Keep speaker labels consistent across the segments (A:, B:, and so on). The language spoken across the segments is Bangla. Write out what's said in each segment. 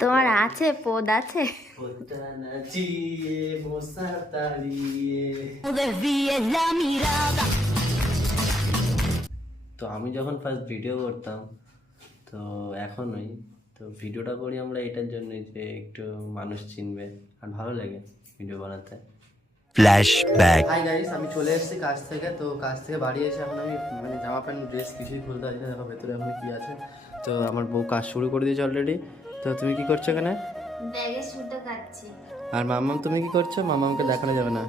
A: তোমার আছে পদ আছে?
B: তো আমি যখন ফার্স্ট ভিডিও করতাম তো এখনই তো ভিডিওটা করি আমরা এটার জন্যই যে একটু মানুষ চিনবে আর ভালো লাগে ভিডিও বানাতে।
C: Flashback.
B: হাই গাইস আমি চলে এসেছি কাজ থেকে। তো কাজ থেকে বাড়ি এসে এখন আমি মানে জামা প্যান্ট ড্রেস কিছুই খুলতে পারছি না দেখো ভেতরে এখন কি আছে। তো আমার বউ কাজ শুরু করে দিয়েছে অলরেডি তো তুমি কি করছ এখানে?
A: ব্যাগে সুতো কাটছি।
B: আর মাম্মাম তুমি কি করছ? মামামকে দেখানো যাবে না।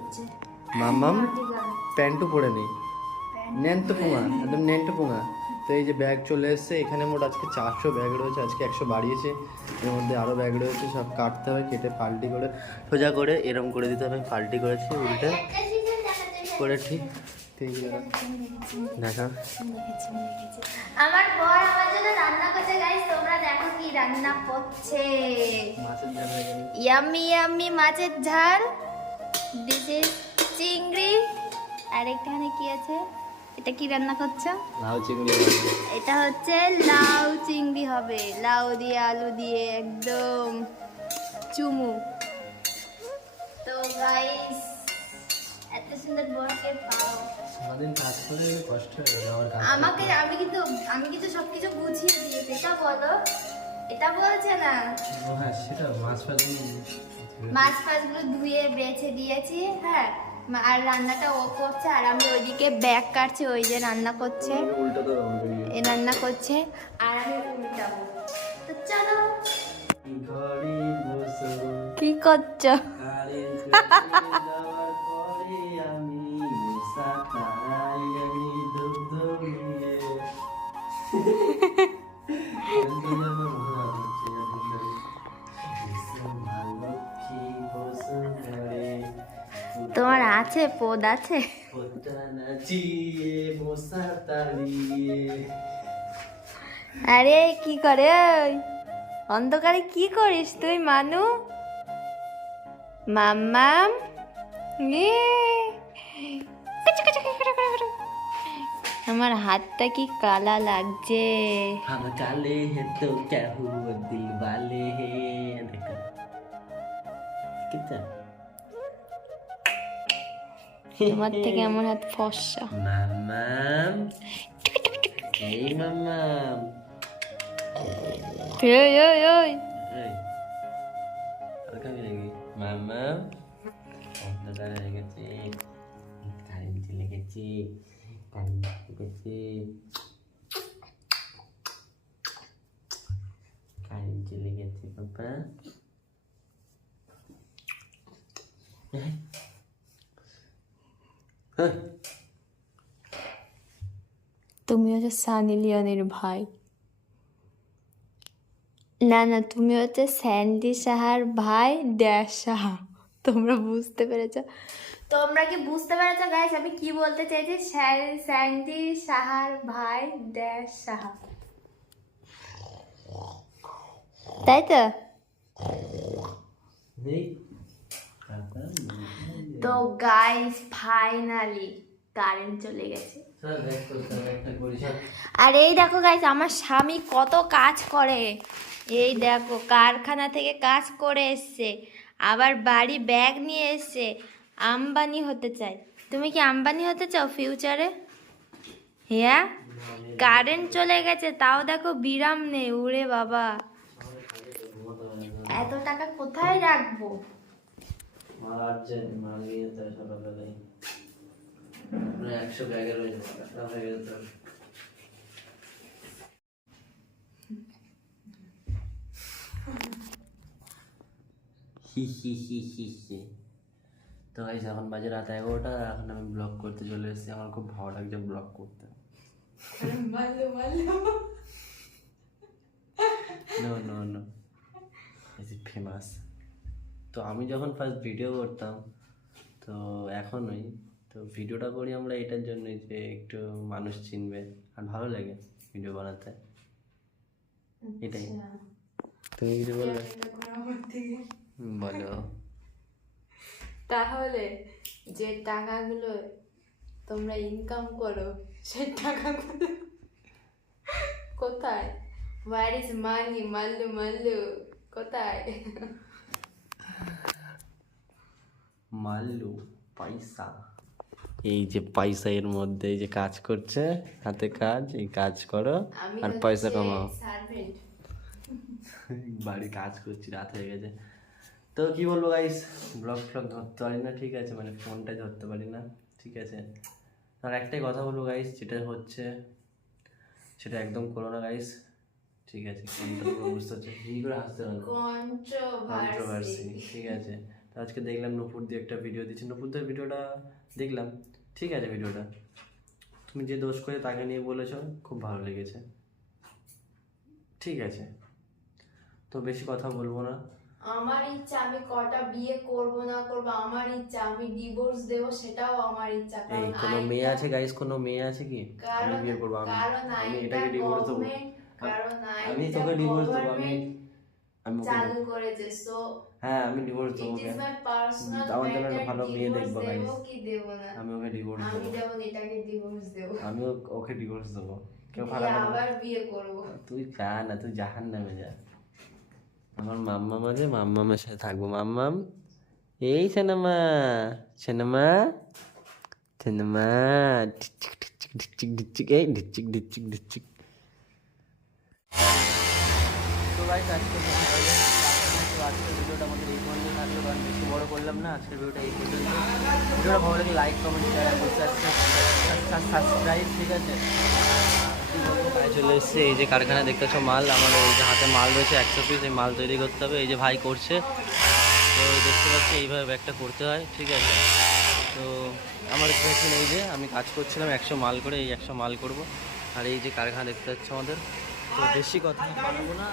B: মাম্মাম প্যান্টও পরে নেই নেন তো পোঙা একদম নেন তো পোঙা। তো এই যে ব্যাগ চলে এসেছে এখানে মোট আজকে চারশো ব্যাগ রয়েছে আজকে একশো বাড়িয়েছে। এর মধ্যে আরও ব্যাগ রয়েছে সব কাটতে হবে কেটে পাল্টি করে সোজা করে এরম করে দিতে হবে পাল্টি করেছি উল্টে। করে ঠিক ঠিক দেখা।
A: আমার বর আমার জন্য রান্না করছে গাইস তোমরা দেখো কি রান্না করছে।
B: মাছের
A: ঝাল দিস চিংড়ি। আর এখানে কি আছে? এটা কি রান্না করছ?
B: লাউ চিংড়ি
A: এটা হচ্ছে লাউ চিংড়ি হবে। লাউ দিয়ে আলু দিয়ে একদম চুমু। তো গাইস এত সুন্দর বরকে পাও।
B: সারাদিন কাজ করে কষ্ট হয়ে আমার কাজ
A: আমাকে আমি কিন্তু আমি কিন্তু সবকিছু বুঝিয়ে দিয়েছি এটা বলো? এটা বলছে না?
B: হ্যাঁ সেটা মাছ ফাছ
A: মাছ ফাছগুলো ধুয়ে বেছে দিয়েছি হ্যাঁ। আর রান্নাটা ও করছে আর আমি ওইদিকে ব্যাগ কাটছি ওই যে রান্না করছে। এ রান্না করছে আর আমি উল্টাবো। তো চলো। কি করছ? আছে পদ আছে? আরে কি করে অন্ধকারে কি করিস তুই মানু? মাম্মাম আমার হাতটা কি কালা লাগছে? তোমার থেকে আমার হাত ফর্সা
B: মামাম এই মামাম
A: ওই ওই ওই
B: এই হালকা মেরে গেছি মামাম অন্ধকার হয়ে গেছে কারেন্ট চলে গেছে কারেন্ট গেছে কারেন্ট চলে গেছে বাবা হ্যাঁ
A: তুমি হচ্ছে সানি লিওনের ভাই। না না তুমি হচ্ছে স্যান্ডি সাহার ভাই ড্যাশ সাহা। তোমরা বুঝতে পেরেছ? তোমরা কি বুঝতে পেরেছ গাইস আমি কি বলতে চাইছি? স্যান- স্যান্ডি সাহার ভাই ড্যাশ সাহা। তাই তো? তো গাইস ফাইনালি কারেন্ট চলে গেছে। আর এই দেখো গাইস আমার স্বামী কত কাজ করে। এই দেখো কারখানা থেকে কাজ করে এসছে আবার বাড়ি ব্যাগ নিয়ে এসছে আম্বানি হতে চাই তুমি কি আম্বানি হতে চাও ফিউচারে হ্যাঁ? কারেন্ট চলে গেছে তাও দেখো বিরাম নেই উড়ে বাবা। এত টাকা কোথায় রাখব?
B: মার যে মার গিয়ে তাই সকালবেলায়। একশো ব্যাগের হয়ে হয়ে যেতে হি হি হি হি হি। তো গাইস এখন বাজে রাত এগারোটা আর এখন আমি ব্লগ করতে চলে এসেছি। আমার খুব ভালো লাগছে ব্লগ করতে। No no no is it famous তো আমি যখন ফার্স্ট ভিডিও করতাম তো এখনই তো ভিডিওটা করি আমরা এটার জন্যই যে একটু মানুষ চিনবে আর ভালো লাগে ভিডিও বানাতে। এটাই। তুমি কিছু বলবে? বলো।
D: তাহলে যে টাকাগুলো তোমরা ইনকাম করো সেই টাকাগুলো হোয়ার ইজ মানি মাল্লু মাল্লু কোথায়?
B: মাল্লু পয়সা। এই যে পয়সা এর মধ্যে এই যে কাজ করছে হাতে কাজ এই কাজ করো আর পয়সা
D: হচ্ছে
B: কামাও বাড়ি কাজ করছি রাত হয়ে গেছে। তো কি বলব গাইস ব্লগ ফ্লগ ধরতে পারি না ঠিক আছে? মানে ফোনটা ধরতে পারি না ঠিক আছে? আর একটাই কথা বলব গাইস যেটা হচ্ছে সেটা একদম করো না গাইস ঠিক আছে? বুঝতে পারছ? কি করে হাসতে পারো কন্ট্রোভার্সি ঠিক আছে? আজকে দেখলাম নুপুর দিয়ে একটা ভিডিও দিচ্ছে নুপুরদের ভিডিওটা দেখলাম। ঠিক আছে ভিডিওটা তুমি যে দোষ করে তাকে নিয়ে বলেছ খুব ভালো লেগেছে। ঠিক আছে। তো বেশি কথা বলব না।
D: আমার ইচ্ছা আমি কটা বিয়ে করব না করব আমার ইচ্ছা আমি ডিভোর্স দেব সেটাও আমার ইচ্ছা। কারণ
B: কোনো মেয়ে আছে গাইস কোনো মেয়ে আছে কি? আমি বিয়ে করব আমি এটাকে ডিভোর্স দেবো।
D: কারণ
B: আমি তোকে ডিভোর্স দেবো আমি আমি
D: সো
B: হ্যাঁ আমি ডিভোর্স দেবো
D: ইট
B: ওকে
D: ইজ মাই পার্সোনাল
B: আমার জন্য একটা ভালো দেখব,
D: দেব কি দেব না?
B: আমি ওকে ডিভোর্স
D: আমি
B: দেবো।
D: যেমন এটাকে ডিভোর্স দেব।
B: আমি ওকে ডিভোর্স দেবো। কেউ ভালো
D: আবার বিয়ে করব।
B: তুই যা না তুই জাহান নামে যা। আমার মাম্মাম আছে মাম্মামের সাথে থাকব। মাম্মাম এই সিনেমা সিনেমা সিনেমা ঢিচিক ঢিচিক ঢিচিক ঢিচিক এই ঢিচিক ঢিচিক ঢিচিক তো আজকের ভিডিওটা আমাদের এই পর্যন্ত থাকল, কারণ বেশি বড় করলাম না, আজকের ভিডিওটা এই পর্যন্ত ভিডিওটা ভালো লাগলে লাইক কমেন্ট শেয়ার সাবস্ক্রাইব ঠিক আছে? চলে এসছে, এই যে কারখানা দেখতেছো মাল, আমার এই যে হাতে মাল রয়েছে একশো পিস এই মাল তৈরি করতে হবে, এই যে ভাই করছে। তো দেখতে পাচ্ছি এইভাবে ব্যাগটা করতে হয়, ঠিক আছে? তো আমার মেশিন এই যে আমি কাজ করছিলাম, একশো মাল করে, এই একশো মাল করব। আর এই যে কারখানা দেখতে পাচ্ছ আমাদের তো বেশি কথা বাড়াবো না।